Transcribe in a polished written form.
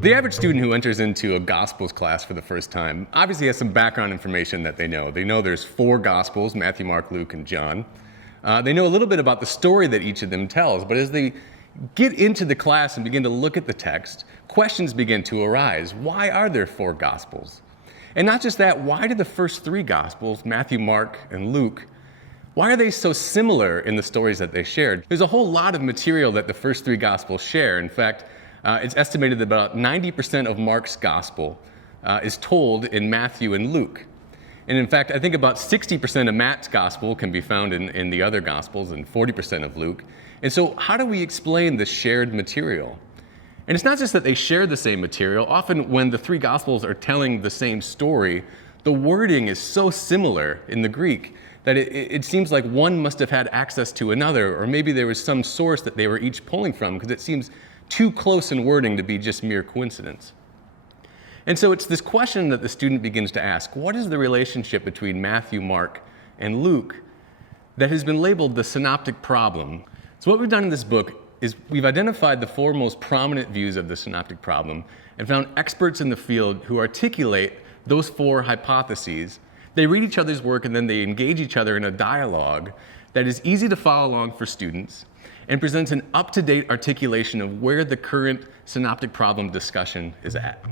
The average student who enters into a Gospels class for the first time obviously has some background information that they know. They know there's 4 Gospels, Matthew, Mark, Luke, and John. They know a little bit about the story that each of them tells, but as they get into the class and begin to look at the text, questions begin to arise. Why are there 4 Gospels? And not just that, why do the first 3 Gospels, Matthew, Mark, and Luke, why are they so similar in the stories that they shared? There's a whole lot of material that the first 3 Gospels share. In fact, it's estimated that about 90% of Mark's Gospel is told in Matthew and Luke. And in fact, I think about 60% of Matt's Gospel can be found in the other Gospels and 40% of Luke. And so how do we explain the shared material? And it's not just that they share the same material. Often when the 3 Gospels are telling the same story, the wording is so similar in the Greek that it seems like one must have had access to another, or maybe there was some source that they were each pulling from, because it seems too close in wording to be just mere coincidence. And so it's this question that the student begins to ask: what is the relationship between Matthew, Mark, and Luke that has been labeled the synoptic problem? So what we've done in this book is we've identified the 4 most prominent views of the synoptic problem and found experts in the field who articulate those 4 hypotheses. They read each other's work and then they engage each other in a dialogue that is easy to follow along for students and presents an up-to-date articulation of where the current synoptic problem discussion is at.